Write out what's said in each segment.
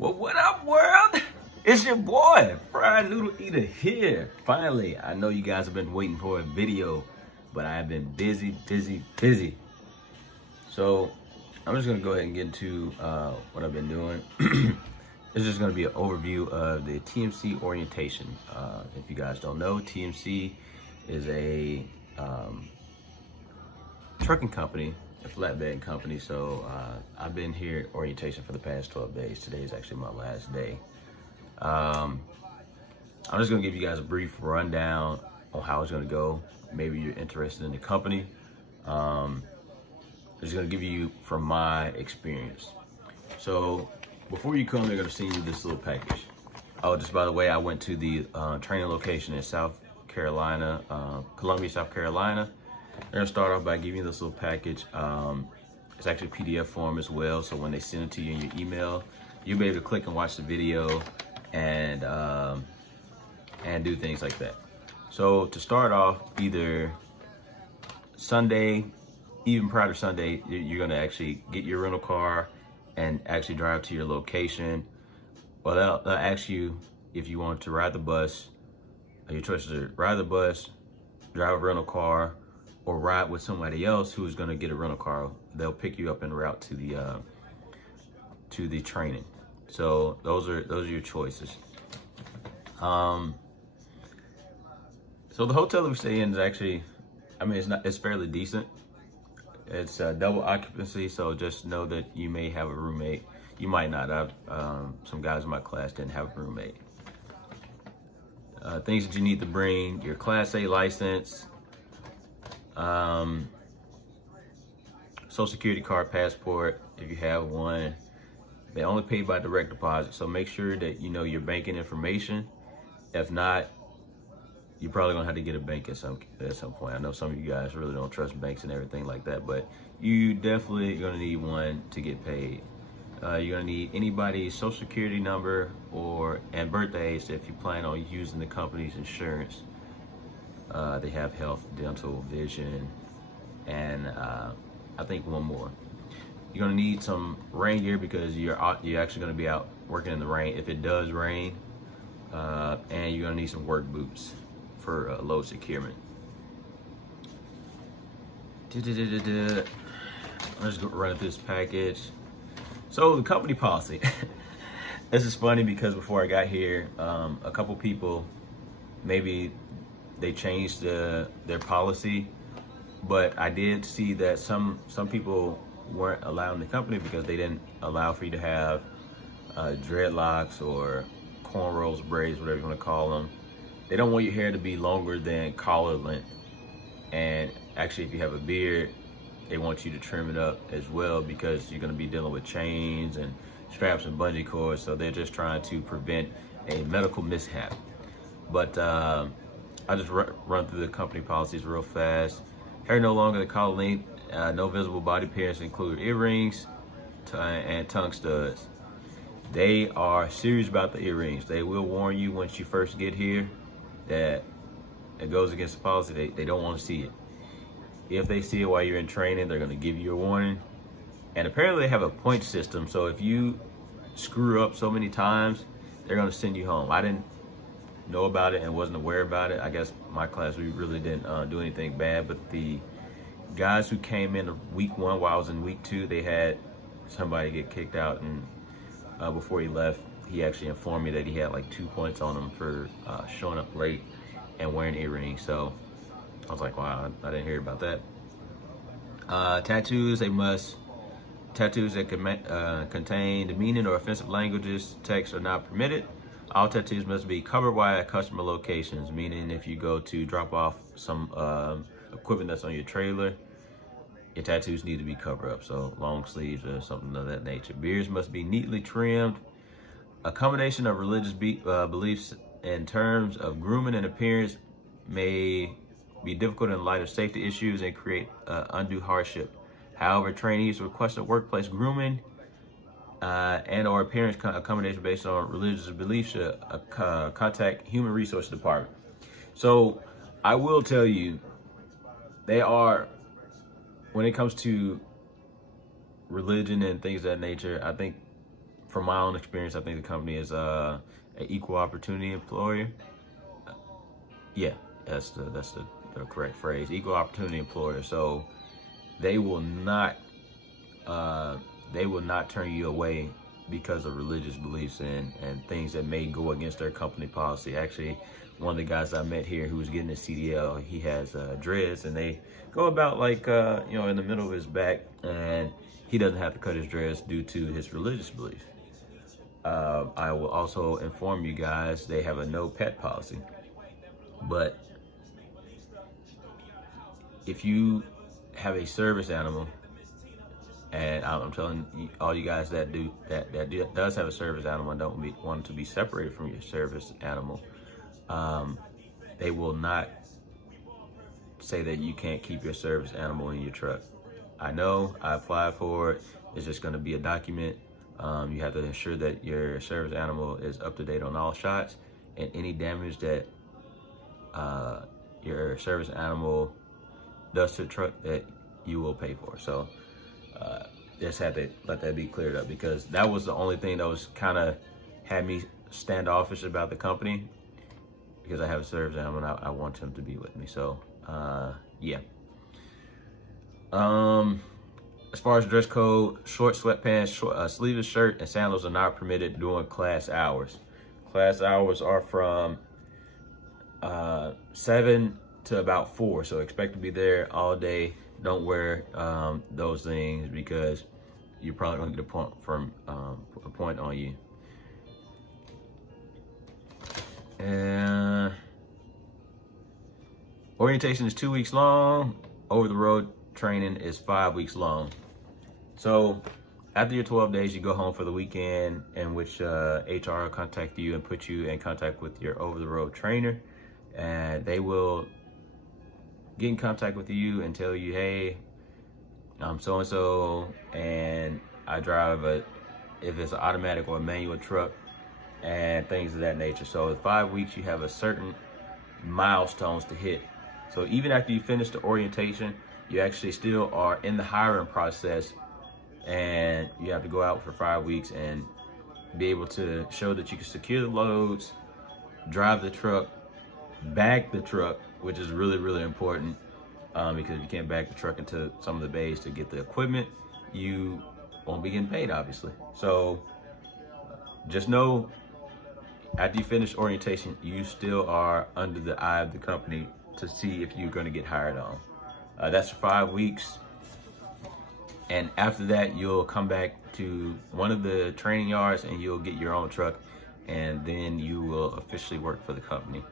Well, what up, world? It's your boy, Fried Noodle Eater here. Finally, I know you guys have been waiting for a video, but I have been busy. So I'm just gonna go ahead and get into what I've been doing. This is just gonna be an overview of the TMC Orientation. If you guys don't know, TMC is a trucking company, a flatbed company. So I've been here at orientation for the past 12 days. Today is actually my last day. I'm just gonna give you guys a brief rundown on how it's gonna go. Maybe you're interested in the company. I'm just gonna give you from my experience. So before you come, they're gonna send you this little package. Oh, just by the way, I went to the training location in South Carolina, Columbia, South Carolina. They're gonna start off by giving you this little package. It's actually a PDF form as well. So when they send it to you in your email, you'll be able to click and watch the video and do things like that. So to start off, either Sunday, even prior to Sunday, you're gonna actually get your rental car and actually drive to your location. Well, they'll ask you if you want to ride the bus. Your choices are ride the bus, drive a rental car, or ride with somebody else who is gonna get a rental car. They'll pick you up en route to the training. So those are your choices. So the hotel that we stay in is actually, I mean, it's fairly decent. It's double occupancy, so just know that you may have a roommate. You might not have. Some guys in my class didn't have a roommate. Things that you need to bring: your Class A license, Social Security card, passport, if you have one. They only pay by direct deposit, so make sure that you know your banking information. If not, you're probably gonna have to get a bank at some point. I know some of you guys really don't trust banks and everything like that, but you definitely gonna need one to get paid. You're gonna need anybody's Social Security number and birthdays if you plan on using the company's insurance. They have health, dental, vision, and I think one more. You're gonna need some rain gear because you're actually gonna be out working in the rain if it does rain, and you're gonna need some work boots for load securement. Let's go run through this package. So the company policy. This is funny because before I got here, a couple people, maybe they changed their policy, but I did see that some people weren't allowed in the company because they didn't allow for you to have dreadlocks or cornrows, braids, whatever you want to call them. They don't want your hair to be longer than collar length. And actually, if you have a beard, they want you to trim it up as well because you're going to be dealing with chains and straps and bungee cords. So they're just trying to prevent a medical mishap. But I just run through the company policies real fast. Hair no longer than collar length. No visible body appearance include earrings and tongue studs. They are serious about the earrings. They will warn you once you first get here that it goes against the policy. They don't want to see it. If they see it while you're in training, they're going to give you a warning. And apparently they have a point system. So if you screw up so many times, they're going to send you home. I didn't know about it and wasn't aware about it. I guess my class, we really didn't do anything bad, but the guys who came in week 1 while I was in week 2, they had somebody get kicked out, and before he left, he actually informed me that he had like 2 points on him for showing up late and wearing earrings. So I was like, wow, I didn't hear about that. Tattoos, tattoos that contain demeaning or offensive languages, text are not permitted. All tattoos must be covered while at customer locations, meaning if you go to drop off some equipment that's on your trailer, your tattoos need to be covered up, so long sleeves or something of that nature. Beards must be neatly trimmed. Accommodation of religious beliefs in terms of grooming and appearance may be difficult in light of safety issues and create undue hardship. However, trainees requesting workplace grooming and or appearance accommodation based on religious beliefs should contact Human Resources Department. So I will tell you, they are, when it comes to religion and things of that nature, I think from my own experience, I think the company is an equal opportunity employer. Yeah, that's the correct phrase, equal opportunity employer. So they will not turn you away because of religious beliefs and things that may go against their company policy. Actually, one of the guys I met here who was getting his CDL, he has dreads, and they go about like in the middle of his back, and he doesn't have to cut his dreads due to his religious belief. I will also inform you guys they have a no pet policy, but if you have a service animal, and I'm telling all you guys that does have a service animal and don't want to be separated from your service animal, they will not say that you can't keep your service animal in your truck. I know, I applied for it. It's just going to be a document. You have to ensure that your service animal is up to date on all shots, and any damage that your service animal does to the truck, that you will pay for. So just had to let that be cleared up, because that was the only thing that was kind of had me standoffish about the company, because I have a service animal and I want him to be with me. So yeah. As far as dress code, short sweatpants, sleeveless shirt, and sandals are not permitted during class hours. Class hours are from 7 to about 4, so expect to be there all day. Don't wear those things, because you're probably gonna get a point on you. And orientation is 2 weeks long. Over the road training is 5 weeks long. So after your 12 days, you go home for the weekend, in which HR will contact you and put you in contact with your over the road trainer, and they will get in contact with you and tell you, hey, I'm so-and-so, and I drive if it's an automatic or a manual truck, and things of that nature. So in 5 weeks, you have a certain milestones to hit. So even after you finish the orientation, you actually still are in the hiring process, and you have to go out for 5 weeks and be able to show that you can secure the loads, drive the truck, bag the truck, which is really, really important, because if you can't bag the truck into some of the bays to get the equipment, you won't be getting paid, obviously. So just know, after you finish orientation, you still are under the eye of the company to see if you're going to get hired on. That's for 5 weeks. And after that, you'll come back to one of the training yards and you'll get your own truck, and then you will officially work for the company.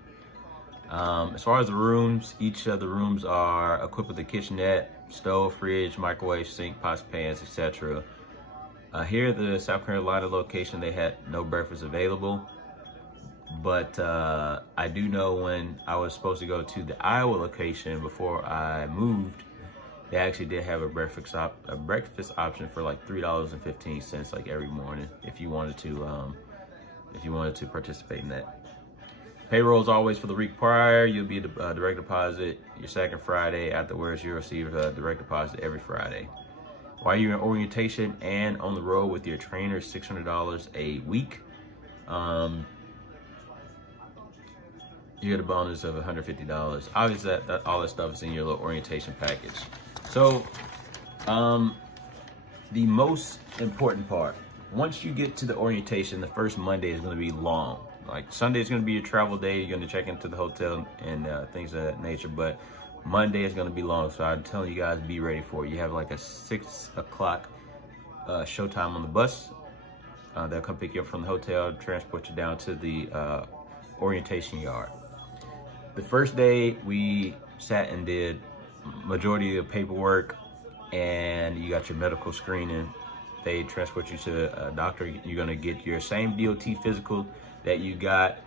As far as the rooms, each of the rooms are equipped with a kitchenette, stove, fridge, microwave, sink, pots, pans, etc. Here at the South Carolina location, they had no breakfast available. But I do know when I was supposed to go to the Iowa location before I moved, they actually did have a breakfast option for like $3.15 like every morning if you wanted to participate in that. Payroll is always for the week prior. You'll be direct deposit your second Friday. Afterwards, you'll receive a direct deposit every Friday. While you're in orientation and on the road with your trainer, $600 a week. You get a bonus of $150. Obviously, that all that stuff is in your little orientation package. So, the most important part, once you get to the orientation, the first Monday is going to be long. Like Sunday is going to be your travel day. You're going to check into the hotel and things of that nature. But Monday is going to be long. So I'm telling you guys, be ready for it. You have like a 6 o'clock showtime on the bus. They'll come pick you up from the hotel, transport you down to the orientation yard. The first day we sat and did majority of the paperwork, and you got your medical screening. They transport you to a doctor. You're gonna get your same DOT physical that you got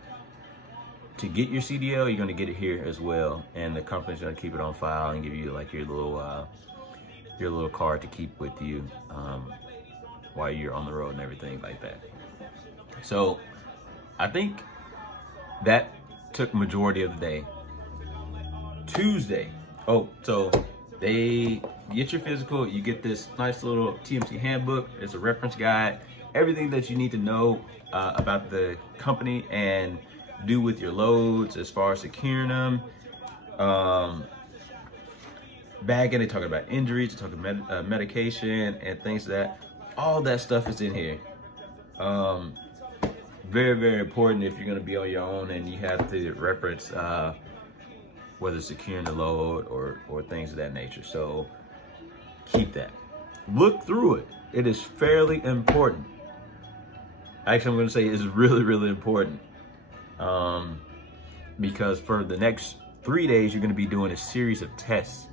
to get your CDL. You're gonna get it here as well, and the company's gonna keep it on file and give you like your little card to keep with you while you're on the road and everything like that. So I think that took majority of the day. Tuesday, so they get your physical, you get this nice little TMC handbook. It's a reference guide, everything that you need to know about the company and do with your loads as far as securing them. Bagging, they talking about injuries, they're talking medication and things like that. All that stuff is in here. Very, very important if you're going to be on your own and you have to reference whether securing the load or things of that nature. So keep that. Look through it. It is fairly important. Actually, I'm going to say it's really, really important because for the next 3 days, you're going to be doing a series of tests.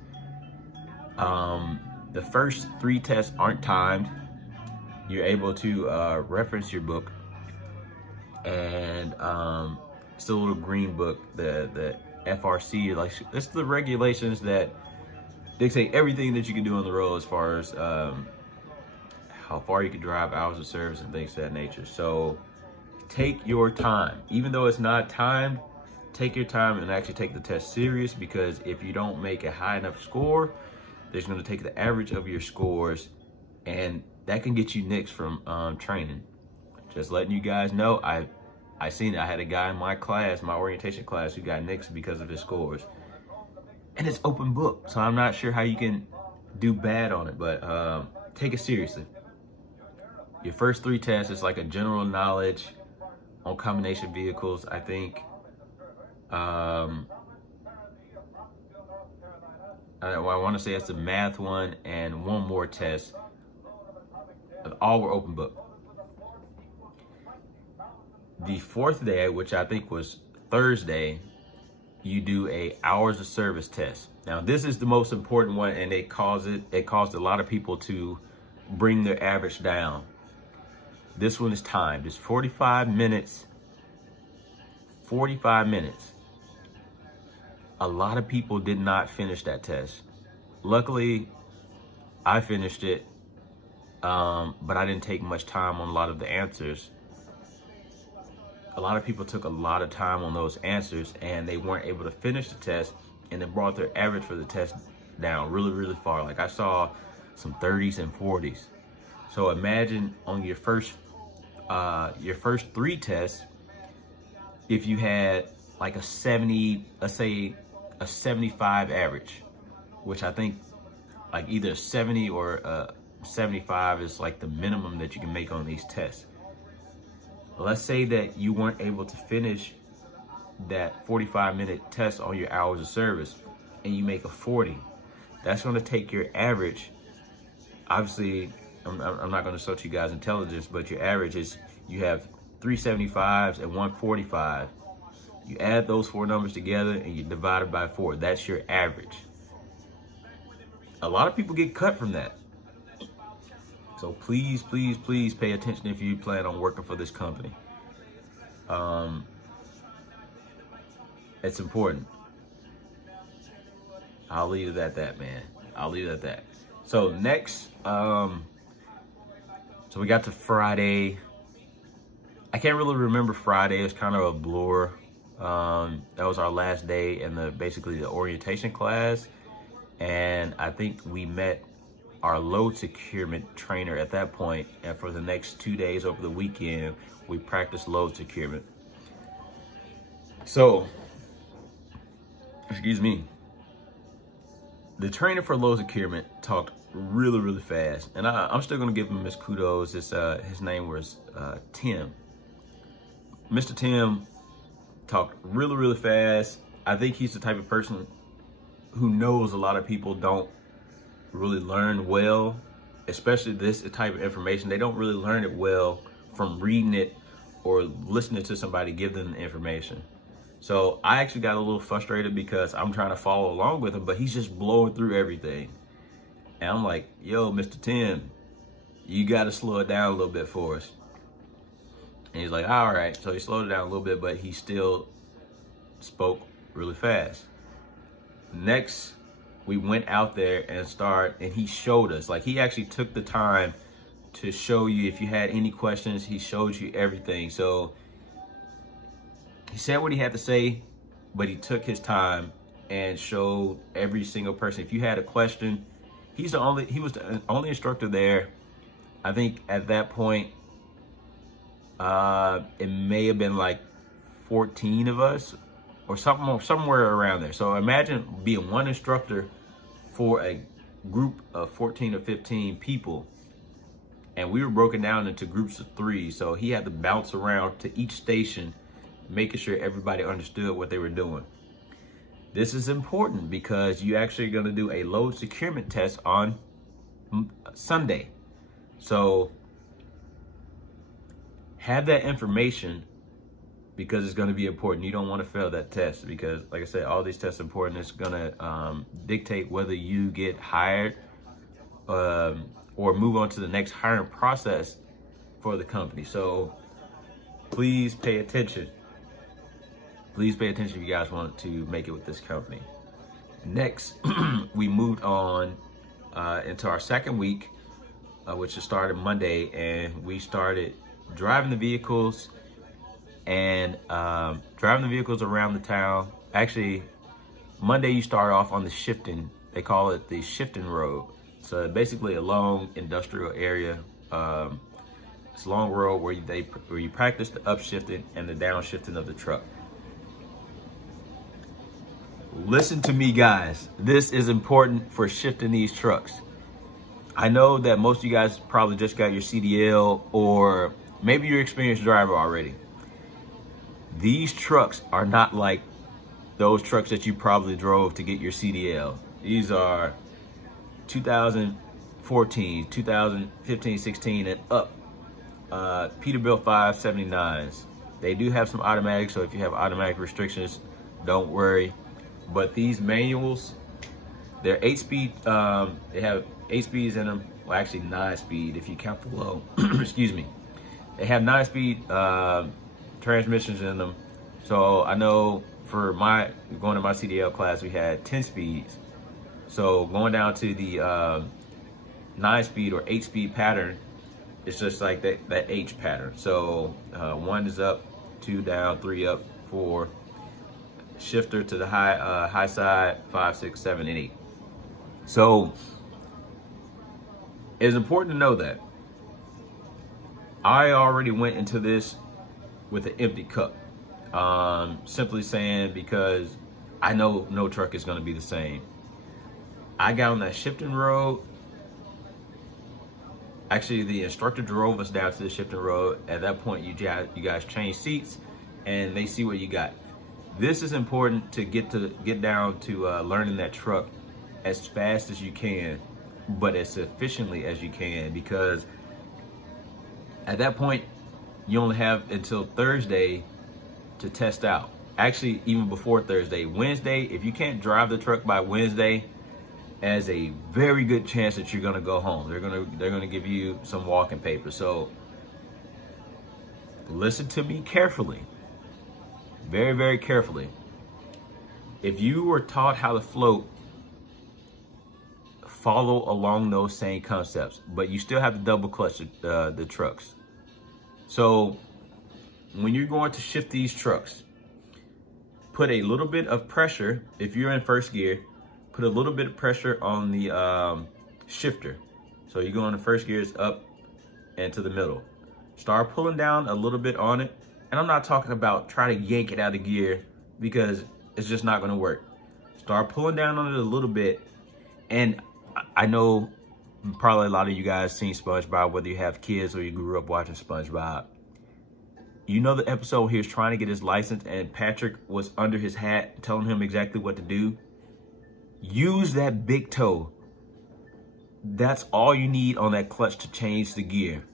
The first 3 tests aren't timed. You're able to reference your book, and it's a little green book, the FRC, like it's the regulations that dictate everything that you can do on the road as far as how far you can drive, hours of service, and things of that nature. So take your time. Even though it's not timed, take your time and actually take the test serious, because if you don't make a high enough score, there's going to take the average of your scores, and that can get you nixed from training. Just letting you guys know, I seen it. I had a guy in my class, my orientation class, who got nixed because of his scores. And it's open book, so I'm not sure how you can do bad on it, but take it seriously. Your first 3 tests is like a general knowledge on combination vehicles, I think. I want to say it's the math one and one more test. All were open book. The 4th day, which I think was Thursday, you do a hours of service test. Now, this is the most important one, and it caused a lot of people to bring their average down. This one is timed. It's 45 minutes. 45 minutes. A lot of people did not finish that test. Luckily, I finished it, but I didn't take much time on a lot of the answers. A lot of people took a lot of time on those answers, and they weren't able to finish the test, and it brought their average for the test down really, really far. Like I saw some 30s and 40s. So imagine on your first 3 tests, if you had like a 70, let's say a 75 average, which I think like either 70 or 75 is like the minimum that you can make on these tests. Let's say that you weren't able to finish that 45-minute test on your hours of service and you make a 40. That's going to take your average. Obviously, I'm not going to insult you guys' intelligence, but your average is you have 375s and 145. You add those 4 numbers together and you divide it by 4. That's your average. A lot of people get cut from that. So please, please, please pay attention if you plan on working for this company. It's important. I'll leave it at that, man. I'll leave it at that. So next, so we got to Friday. I can't really remember Friday. It's kind of a blur. That was our last day in basically the orientation class. And I think we met our load securement trainer at that point. And for the next 2 days over the weekend, we practiced load securement. So, excuse me. The trainer for load securement talked really, really fast. And I'm still gonna give him his kudos. His name was Tim. Mr. Tim talked really, really fast. I think he's the type of person who knows a lot of people don't really learn well, especially this type of information. They don't really learn it well from reading it or listening to somebody give them the information. So I actually got a little frustrated because I'm trying to follow along with him, but he's just blowing through everything. And I'm like, yo, Mr. Tim, you got to slow it down a little bit for us. And he's like, all right. So he slowed it down a little bit, but he still spoke really fast. Next, we went out there and he showed us, like he actually took the time to show you if you had any questions. He showed you everything. So he said what he had to say, but he took his time and showed every single person. If you had a question, he was the only instructor there. I think at that point, It may have been like 14 of us or somewhere around there. So imagine being one instructor for a group of 14 or 15 people, and we were broken down into groups of 3. So he had to bounce around to each station, making sure everybody understood what they were doing. This is important because you actually are going to do a load securement test on Sunday. So have that information because it's going to be important. You don't want to fail that test because, like I said, all these tests are important. It's going to dictate whether you get hired or move on to the next hiring process for the company. So please pay attention. Please pay attention if you guys want to make it with this company. Next, we moved on into our second week, which started Monday, and we started driving the vehicles and driving the vehicles around the town. Actually, Monday you start off on the shifting. They call it the shifting road. So basically a long industrial area. It's a long road where you practice the upshifting and the downshifting of the truck. Listen to me, guys. This is important for shifting these trucks. I know that most of you guys probably just got your CDL, or maybe you're an experienced driver already. These trucks are not like those trucks that you probably drove to get your CDL. These are 2014, 2015, 16, and up. Peterbilt 579s. They do have some automatics, so if you have automatic restrictions, don't worry. But these manuals, they're 8-speed. They have 8 speeds in them. Well, actually 9-speed if you count the low. Excuse me. They have 9-speed transmissions in them. So I know for going to my CDL class, we had 10 speeds. So going down to the 9-speed or 8-speed pattern, it's just like that H pattern. So 1 is up, 2 down, 3 up, 4. Shifter to the high side, 5, 6, 7, and 8. So it's important to know that I already went into this with an empty cup. Simply saying because I know no truck is going to be the same. I got on that shifting road. Actually, the instructor drove us down to the shifting road. At that point, you guys change seats and they see what you got. This is important to get down to learning that truck as fast as you can, but as efficiently as you can, because at that point, you only have until Thursday to test out. Actually, even before Thursday. Wednesday, if you can't drive the truck by Wednesday, there's a very good chance that you're gonna go home. They're gonna give you some walking papers. So listen to me carefully. Very, very carefully. If you were taught how to float, follow along those same concepts, but you still have to double clutch the trucks. So when you're going to shift these trucks, put a little bit of pressure. If you're in first gear, put a little bit of pressure on the shifter. So you go in the first gear, it's up and to the middle. Start pulling down a little bit on it. And I'm not talking about try to yank it out of gear because it's just not going to work. Start pulling down on it a little bit. And I know probably a lot of you guys seen SpongeBob, whether you have kids or you grew up watching SpongeBob. You know the episode where he was trying to get his license and Patrick was under his hat telling him exactly what to do? Use that big toe. That's all you need on that clutch to change the gear.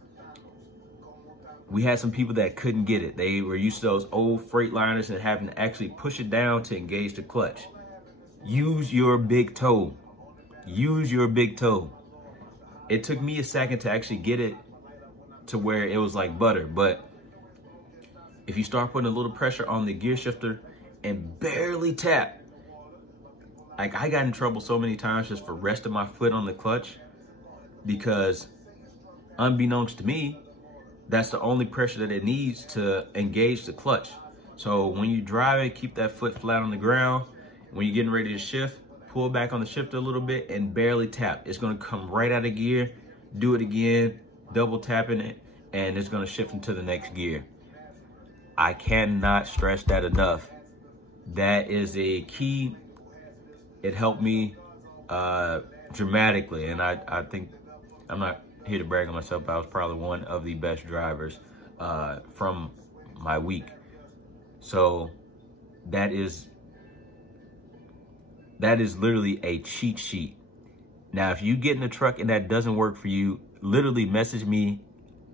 We had some people that couldn't get it. They were used to those old Freightliners and having to actually push it down to engage the clutch. Use your big toe. Use your big toe. It took me a second to actually get it to where it was like butter. But if you start putting a little pressure on the gear shifter and barely tap, like I got in trouble so many times just for resting my foot on the clutch because unbeknownst to me, that's the only pressure that it needs to engage the clutch. So when you drive it, keep that foot flat on the ground. When you're getting ready to shift, pull back on the shifter a little bit and barely tap. It's gonna come right out of gear. Do it again, double tapping it, and it's gonna shift into the next gear. I cannot stress that enough. That is a key. It helped me dramatically, and I think, I'm not here to brag on myself, but I was probably one of the best drivers from my week. So that is literally a cheat sheet. Now, if you get in the truck and that doesn't work for you, literally message me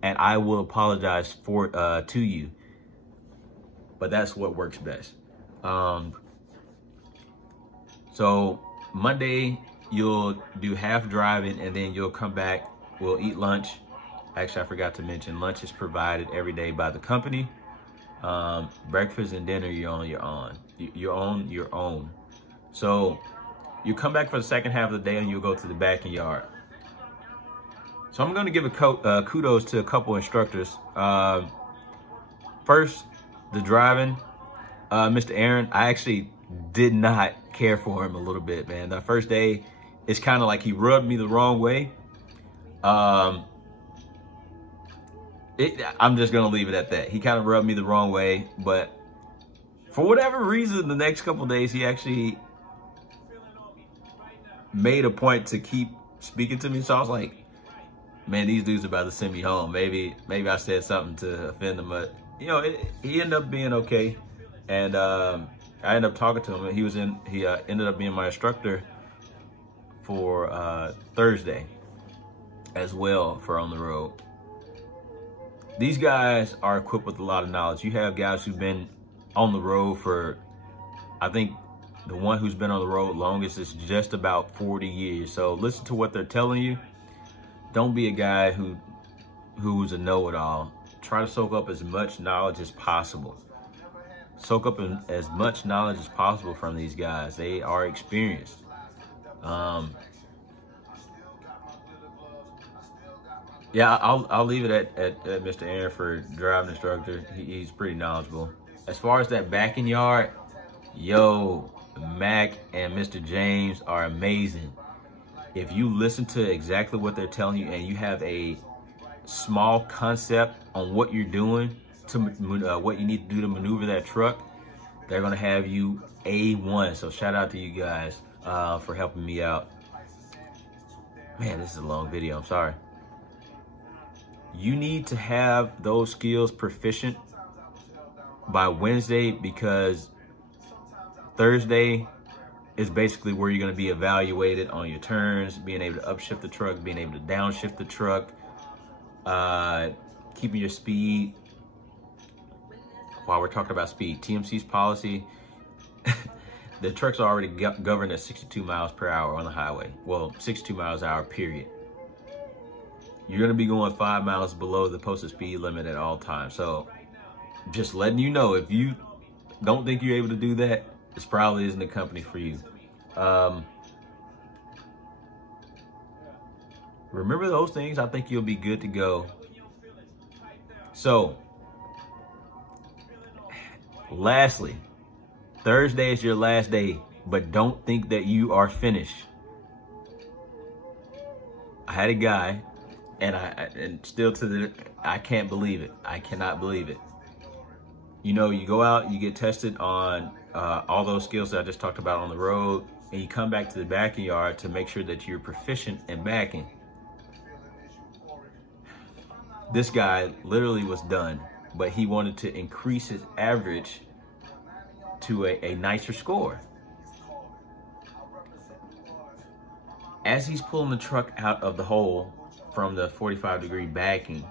and I will apologize for to you. But that's what works best. So Monday, you'll do half driving and then you'll come back. We'll eat lunch. Actually, I forgot to mention, lunch is provided every day by the company. Breakfast and dinner, you're on your own. So you come back for the second half of the day and you'll go to the backyard. So I'm going to give a kudos to a couple instructors. First, the driving, Mr. Aaron, I actually did not care for him a little bit, man. The first day, it's kind of like he rubbed me the wrong way. I'm just going to leave it at that. He kind of rubbed me the wrong way, but for whatever reason, the next couple of days, he actually made a point to keep speaking to me. So I was like, man, these dudes are about to send me home. Maybe I said something to offend them, but you know, he ended up being okay. And I ended up talking to him. He ended up being my instructor for Thursday as well for on the road. These guys are equipped with a lot of knowledge. You have guys who've been on the road for, I think the one who's been on the road longest is just about 40 years. So listen to what they're telling you. Don't be a guy who's a know-it-all. Try to soak up as much knowledge as possible. Soak up as much knowledge as possible from these guys. They are experienced. Yeah, I'll leave it at Mr. Aaron for driving instructor. He's pretty knowledgeable. As far as that backing yard, yo, Mac and Mr. James are amazing. If you listen to exactly what they're telling you and you have a small concept on what you're doing to what you need to do to maneuver that truck, they're gonna have you A1. So shout out to you guys for helping me out. Man, this is a long video, I'm sorry. You need to have those skills proficient by Wednesday, because Thursday is basically where you're going to be evaluated on your turns, being able to upshift the truck, being able to downshift the truck, keeping your speed. While we're talking about speed, TMC's policy, the trucks are already governed at 62 miles per hour on the highway. Well, 62 miles an hour, period. You're going to be going 5 miles below the posted speed limit at all times. So just letting you know, if you don't think you're able to do that, this probably isn't a company for you. Remember those things, I think you'll be good to go. So, lastly, Thursday is your last day, but don't think that you are finished. I had a guy, and still to the, I can't believe it. I cannot believe it. You know, you go out, you get tested on all those skills that I just talked about on the road, and you come back to the backing yard to make sure that you're proficient in backing. This guy literally was done, but he wanted to increase his average to a nicer score. As he's pulling the truck out of the hole from the 45-degree backing,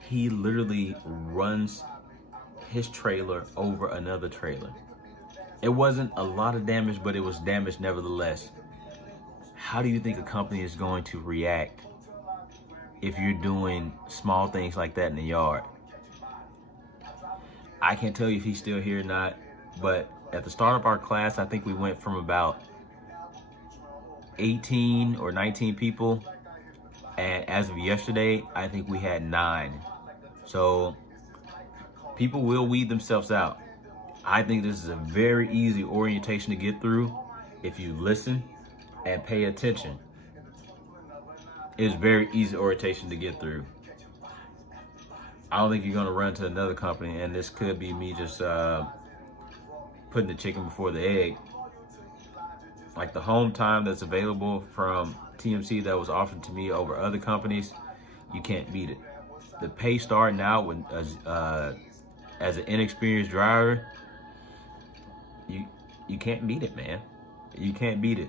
he literally runs his trailer over another trailer. It wasn't a lot of damage, but it was damage nevertheless. How do you think a company is going to react if you're doing small things like that in the yard? I can't tell you if he's still here or not, but at the start of our class, I think we went from about 18 or 19 people, and as of yesterday, I think we had 9. So people will weed themselves out. I think this is a very easy orientation to get through if you listen and pay attention. It's very easy orientation to get through. I don't think you're gonna run to another company, and this could be me just putting the chicken before the egg. Like the home time that's available from TMC that was offered to me over other companies, you can't beat it. The pay starting out when as an inexperienced driver, you can't beat it, man. You can't beat it.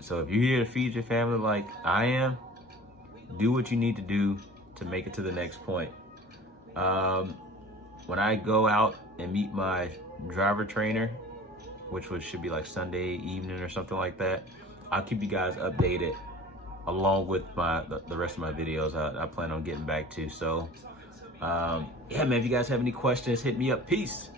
So if you're here to feed your family like I am, do what you need to do to make it to the next point. When I go out and meet my driver trainer, which should be like Sunday evening or something like that, I'll keep you guys updated along with the rest of my videos I plan on getting back to. So yeah, man, if you guys have any questions, hit me up. Peace.